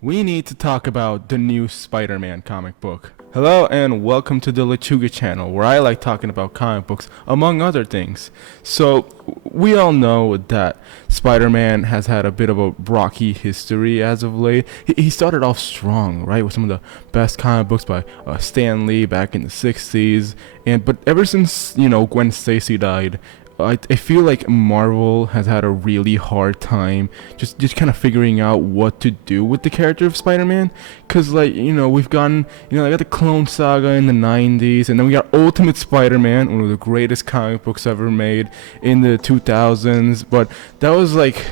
We need to talk about the new Spider-Man comic book. Hello and welcome to the Lechuga channel, where I like talking about comic books, among other things. So, we all know that Spider-Man has had a bit of a rocky history as of late. He started off strong, right, with some of the best comic books by Stan Lee back in the 60s, but ever since, Gwen Stacy died, I feel like Marvel has had a really hard time just kind of figuring out what to do with the character of Spider-Man, cause we've gotten, I got the Clone Saga in the 90s, and then we got Ultimate Spider-Man, one of the greatest comic books ever made in the 2000s, but that was like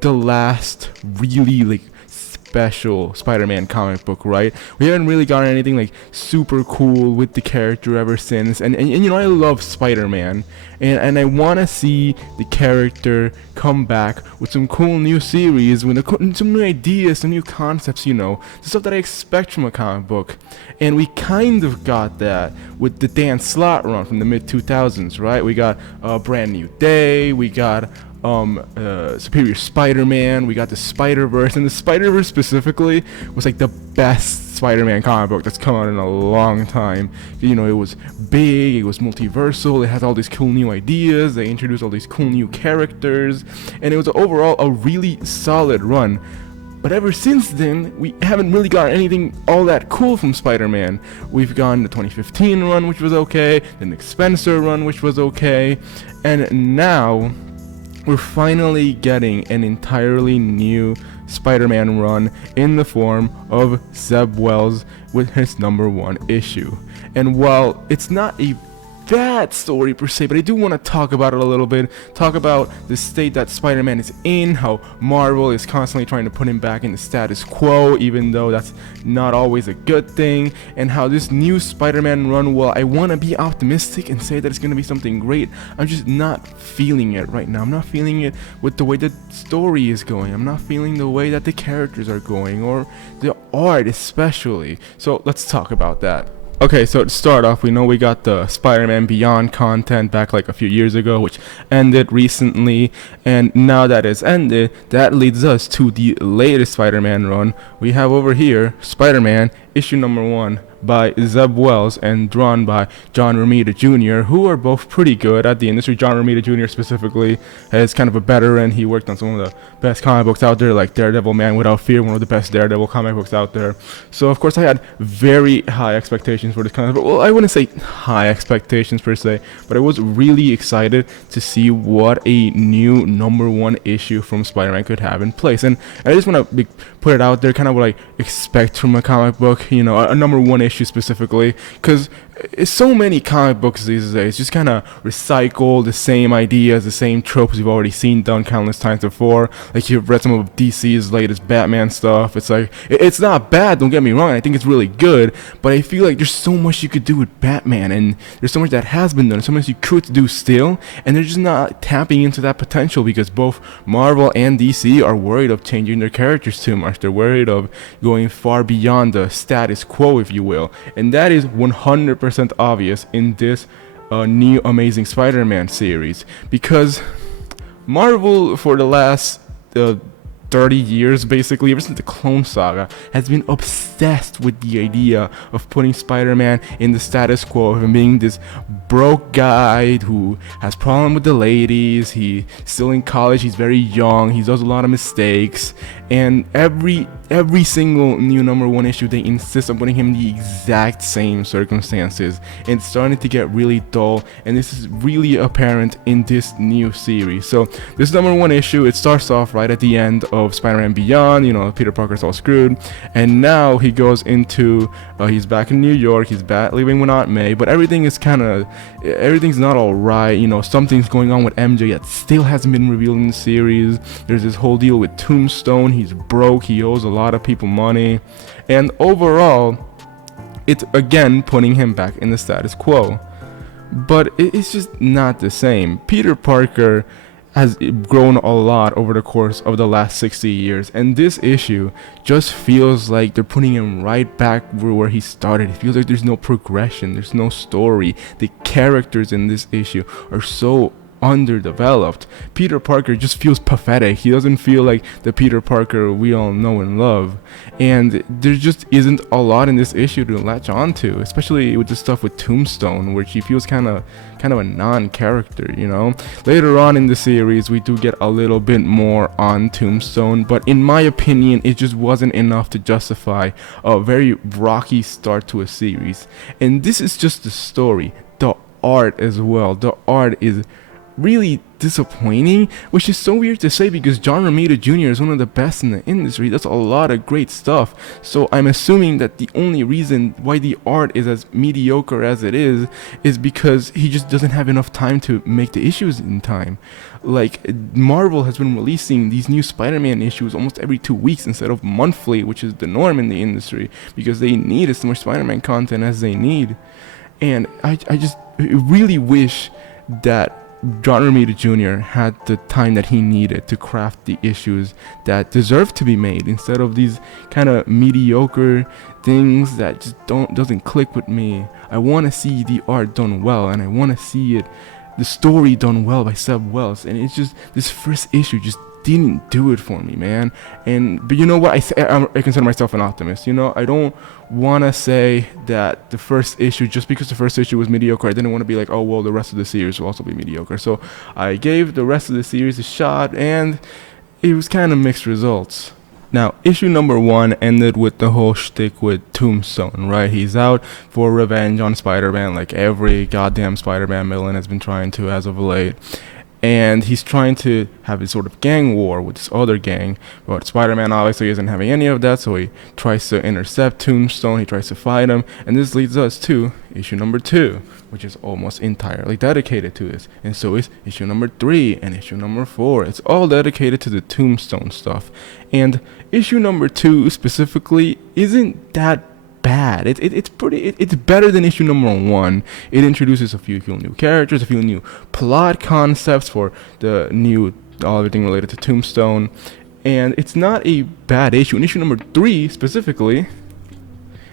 the last really special Spider-Man comic book, right? We haven't really gotten anything like super cool with the character ever since, and I love Spider-Man, and I want to see the character come back with some cool new series, with some new ideas, some new concepts, the stuff that I expect from a comic book. And we kind of got that with the Dan Slott run from the mid-2000s, right? We got A Brand New Day, we got Superior Spider-Man, we got the Spider-Verse, and the Spider-Verse specifically was like the best Spider-Man comic book that's come out in a long time. It was big, it was multiversal, it had all these cool new ideas, they introduced all these cool new characters, and it was overall a really solid run. But ever since then, we haven't really gotten anything all that cool from Spider-Man. We've gotten the 2015 run, which was okay, the Nick Spencer run, which was okay, and now we're finally getting an entirely new Spider-Man run in the form of Zeb Wells with his #1 issue. And while it's not a bad story per se, but I do want to talk about it a little bit, talk about the state that Spider-Man is in, how Marvel is constantly trying to put him back in the status quo, even though that's not always a good thing, and how this new Spider-Man run, well, I want to be optimistic and say that it's going to be something great, I'm just not feeling it right now. I'm not feeling it with the way the story is going. I'm not feeling the way that the characters are going, or the art especially. So let's talk about that. Okay, so to start off, we know we got the Spider-Man Beyond content back like a few years ago, which ended recently, and now that it's ended, that leads us to the latest Spider-Man run. We have over here, Spider-Man issue #1 by Zeb Wells and drawn by John Romita Jr., who are both pretty good at the industry. John Romita Jr. specifically is kind of a veteran. He worked on some of the best comic books out there, like Daredevil Man Without Fear, one of the best Daredevil comic books out there. So of course I had very high expectations for this comic book. Well, I wouldn't say high expectations per se, but I was really excited to see what a new #1 issue from Spider-Man could have in place. And I just want to put it out there, kind of what I expect from a comic book, a #1 issue specifically, because so many comic books these days just kind of recycle the same ideas, the same tropes you've already seen done countless times before. Like, you've read some of DC's latest Batman stuff. It's like, it's not bad, don't get me wrong, I think it's really good, but I feel like there's so much you could do with Batman, and there's so much that has been done, so much you could do still, and they're just not tapping into that potential because both Marvel and DC are worried of changing their characters too much. They're worried of going far beyond the status quo, if you will, and that is 100% obvious in this new Amazing Spider-Man series, because Marvel for the last 30 years, basically, ever since the Clone Saga, has been obsessed with the idea of putting Spider-Man in the status quo, of him being this broke guy who has problem with the ladies, he's still in college, he's very young, he does a lot of mistakes, and every single new #1 issue, they insist on putting him in the exact same circumstances, and it's starting to get really dull, and this is really apparent in this new series. So this #1 issue, it starts off right at the end of Spider-Man Beyond, Peter Parker's all screwed, and now he goes into, he's back in New York, he's back living with Aunt May, but everything's not alright, something's going on with MJ that still hasn't been revealed in the series. There's this whole deal with Tombstone, he's broke, he owes a lot of people money, and overall, it's again putting him back in the status quo. But it's just not the same. Peter Parker has grown a lot over the course of the last 60 years, and this issue just feels like they're putting him right back where he started. It feels like there's no progression, there's no story. The characters in this issue are so underdeveloped. Peter Parker just feels pathetic. He doesn't feel like the Peter Parker we all know and love. And there just isn't a lot in this issue to latch onto, especially with the stuff with Tombstone, where she feels kind of a non-character, you know. Later on in the series, we do get a little bit more on Tombstone, but in my opinion, it just wasn't enough to justify a very rocky start to a series. And this is just the story. The art as well. The art is really disappointing, which is so weird to say because John Romita Jr. is one of the best in the industry. He does a lot of great stuff. So I'm assuming that the only reason why the art is as mediocre as it is because he just doesn't have enough time to make the issues in time. Like, Marvel has been releasing these new Spider-Man issues almost every 2 weeks instead of monthly, which is the norm in the industry, because they need as much Spider-Man content as they need. And I just really wish that John Romita Jr. had the time that he needed to craft the issues that deserve to be made, instead of these kind of mediocre things that just doesn't click with me. I want to see the art done well, and I want to see the story done well by Zeb Wells, and it's just this first issue just didn't do it for me, man. But you know what, I consider myself an optimist, you know. I don't want to say that the first issue, just because the first issue was mediocre, I didn't want to be like, oh well, the rest of the series will also be mediocre. So I gave the rest of the series a shot, and it was kind of mixed results. Now, issue number 1 ended with the whole shtick with Tombstone, right? He's out for revenge on Spider-Man, like every goddamn Spider-Man villain has been trying to as of late. And he's trying to have this sort of gang war with this other gang, but Spider-Man obviously isn't having any of that, so he tries to intercept Tombstone, he tries to fight him, and this leads us to issue number 2, which is almost entirely dedicated to this, and so is issue number 3 and issue number 4. It's all dedicated to the Tombstone stuff, and issue number 2 specifically isn't that bad. It's better than issue number 1. It introduces a few new characters, a few new plot concepts for the new everything related to Tombstone, and it's not a bad issue. And issue number 3 specifically,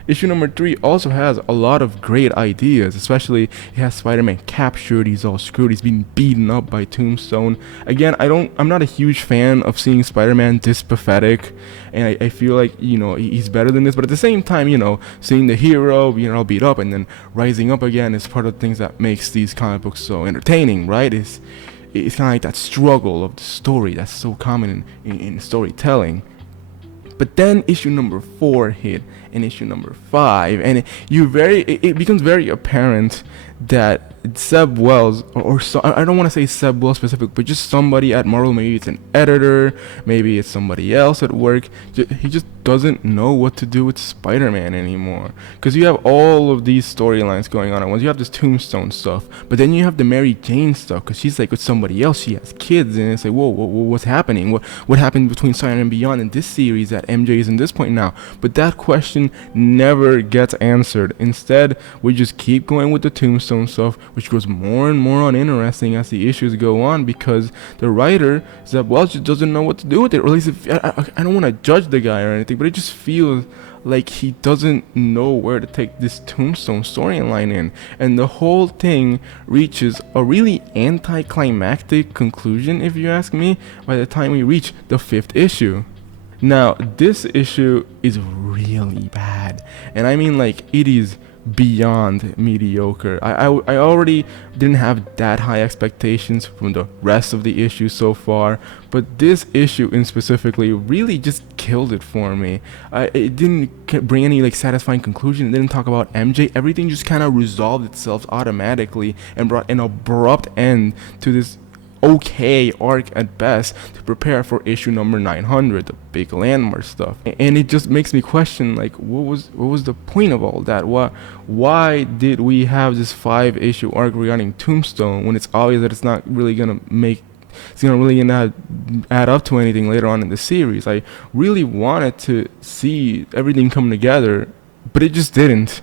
issue number 3 also has a lot of great ideas, especially it has Spider-Man captured, he's all screwed, he's being beaten up by Tombstone. Again, I'm not a huge fan of seeing Spider-Man this pathetic, and I feel like, you know, he's better than this, but at the same time, you know, seeing the hero being all beat up and then rising up again is part of the things that makes these comic books so entertaining, right? It's kind of like that struggle of the story that's so common in storytelling. But then issue number 4 hit, and issue number 5, and it becomes very apparent that Zeb Wells, or so, I don't want to say Zeb Wells specific, but just somebody at Marvel, maybe it's an editor, maybe it's somebody else at work, he just doesn't know what to do with Spider-Man anymore. Because you have all of these storylines going on at once. You have this Tombstone stuff, but then you have the Mary Jane stuff, because she's like with somebody else, she has kids, and it's like, whoa, what's happening? What happened between Spider-Man and Beyond in this series that MJ is in this point now? But that question never gets answered. Instead, we just keep going with the Tombstone stuff, which grows more and more uninteresting as the issues go on, because the writer, Zeb Wells, just doesn't know what to do with it. Or at least, I don't want to judge the guy or anything, but it just feels like he doesn't know where to take this Tombstone storyline in. And the whole thing reaches a really anticlimactic conclusion, if you ask me, by the time we reach the 5th issue. Now, this issue is really bad, and I mean, like, it is beyond mediocre. I already didn't have that high expectations from the rest of the issues so far, but this issue in specifically really just killed it for me. It didn't bring any like satisfying conclusion. It didn't talk about MJ. Everything just kind of resolved itself automatically and brought an abrupt end to this okay arc at best to prepare for issue number 900, the big landmark stuff. And it just makes me question, like, what was the point of all that? Why did we have this 5-issue arc regarding Tombstone when it's obvious that it's not really gonna add up to anything later on in the series? I really wanted to see everything come together, but it just didn't.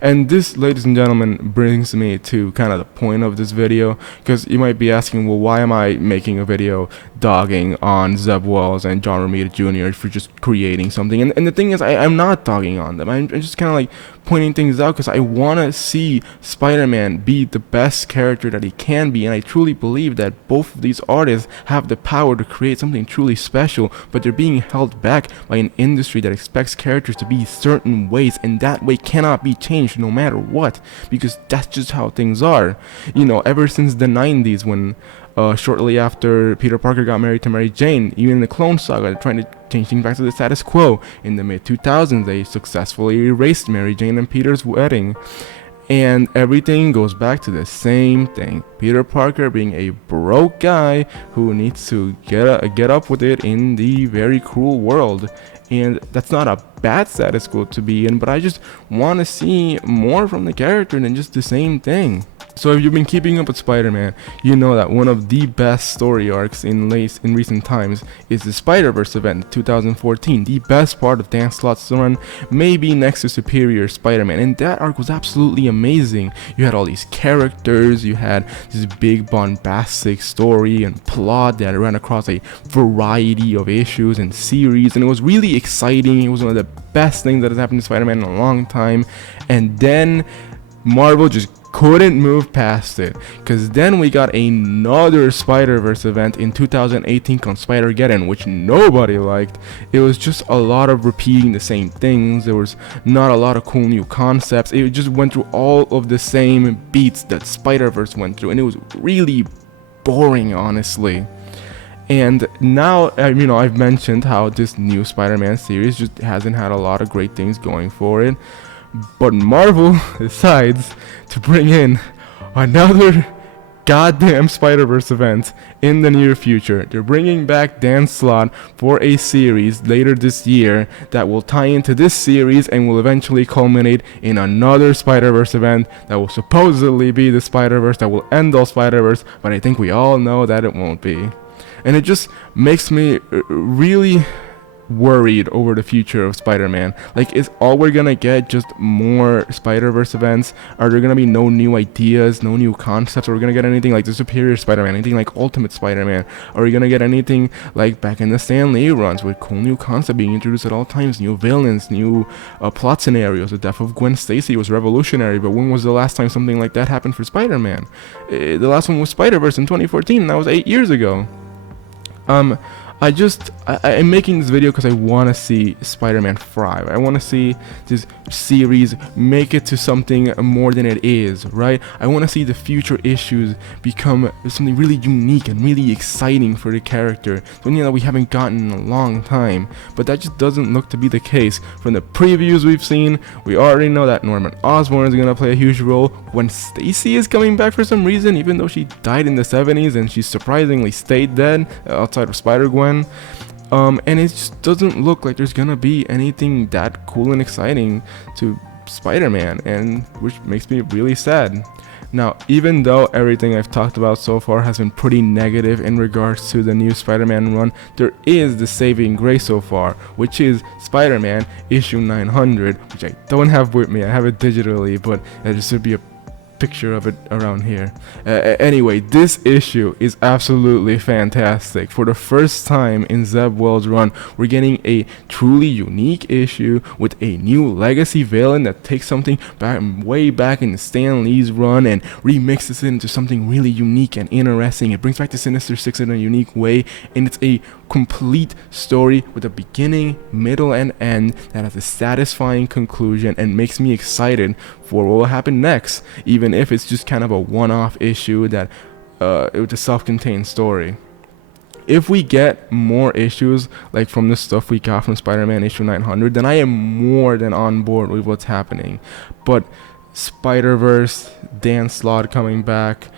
And this, ladies and gentlemen, brings me to kind of the point of this video, because you might be asking, well, why am I making a video dogging on Zeb Wells and John Romita Jr. for just creating something? And the thing is, I'm not dogging on them. I'm just kind of like pointing things out because I want to see Spider-Man be the best character that he can be, and I truly believe that both of these artists have the power to create something truly special, but they're being held back by an industry that expects characters to be certain ways, and that way cannot be changed no matter what, because that's just how things are. You know, ever since the 90s, when shortly after Peter Parker got married to Mary Jane, even in the Clone Saga, they're trying to change things back to the status quo. In the mid-2000s, they successfully erased Mary Jane and Peter's wedding, and everything goes back to the same thing. Peter Parker being a broke guy who needs to get up with it in the very cruel world. And that's not a bad status quo to be in, but I just want to see more from the character than just the same thing. So if you've been keeping up with Spider-Man, you know that one of the best story arcs in recent times is the Spider-Verse event 2014, the best part of Dan Slott's run, maybe next to Superior Spider-Man, and that arc was absolutely amazing. You had all these characters, you had this big bombastic story and plot that ran across a variety of issues and series, and it was really exciting. It was one of the best things that has happened to Spider-Man in a long time, and then Marvel just couldn't move past it, because then we got another Spider-Verse event in 2018 called Spider-Geddon, which nobody liked. It was just a lot of repeating the same things. There was not a lot of cool new concepts. It just went through all of the same beats that Spider-Verse went through, and it was really boring, honestly. And now, I've mentioned how this new Spider-Man series just hasn't had a lot of great things going for it. But Marvel decides to bring in another goddamn Spider-Verse event in the near future. They're bringing back Dan Slott for a series later this year that will tie into this series and will eventually culminate in another Spider-Verse event that will supposedly be the Spider-Verse that will end all Spider-Verse, but I think we all know that it won't be. And it just makes me really worried over the future of Spider-Man. Like, is all we're gonna get just more Spider-Verse events? Are there gonna be no new ideas, no new concepts? Are we gonna get anything like the Superior Spider-Man, anything like Ultimate Spider-Man? Are we gonna get anything like back in the Stan Lee runs with cool new concept being introduced at all times, new villains, new plot scenarios? The death of Gwen Stacy was revolutionary, but when was the last time something like that happened for Spider-Man? The last one was Spider-Verse in 2014, and that was 8 years ago. I'm making this video because I want to see Spider-Man thrive. I want to see this series make it to something more than it is, right? I want to see the future issues become something really unique and really exciting for the character, something that we haven't gotten in a long time. But that just doesn't look to be the case. From the previews we've seen, we already know that Norman Osborn is going to play a huge role. Gwen Stacy is coming back for some reason, even though she died in the 70s and she surprisingly stayed dead outside of Spider-Gwen. And it just doesn't look like there's gonna be anything that cool and exciting to Spider-Man, and which makes me really sad. Now, even though everything I've talked about so far has been pretty negative in regards to the new Spider-Man run, there is the saving grace so far, which is Spider-Man issue 900, which I don't have with me. I have it digitally, but it just should be a picture of it around here. Anyway, this issue is absolutely fantastic. For the first time in Zeb Wells' run, we're getting a truly unique issue with a new legacy villain that takes something back way back in Stan Lee's run and remixes it into something really unique and interesting. It brings back the Sinister Six in a unique way, and it's a complete story with a beginning, middle, and end that has a satisfying conclusion and makes me excited for what will happen next, even if it's just kind of a one-off issue that it's a self-contained story. If we get more issues like from the stuff we got from Spider-Man issue 900, then I am more than on board with what's happening. But Spider-Verse, Dan Slott coming back,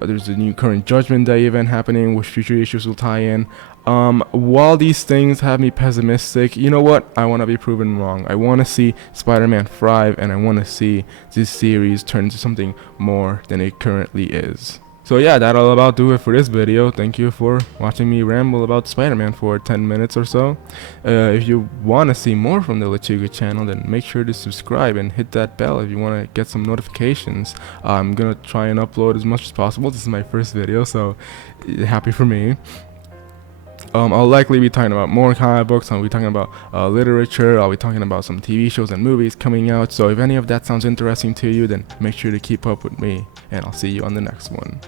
there's a new Current Judgment Day event happening which future issues will tie in. While these things have me pessimistic, you know what? I want to be proven wrong. I want to see Spider-Man thrive, and I want to see this series turn into something more than it currently is. So So yeah, that'll about do it for this video. Thank you for watching me ramble about Spider-Man for 10 minutes or so. If you want to see more from the Lechuga channel, then make sure to subscribe and hit that bell if you want to get some notifications. I'm gonna try and upload as much as possible. This is my first video, so happy for me. I'll likely be talking about more comic books. I'll be talking about literature. I'll be talking about some TV shows and movies coming out. So if any of that sounds interesting to you, then make sure to keep up with me, and I'll see you on the next one.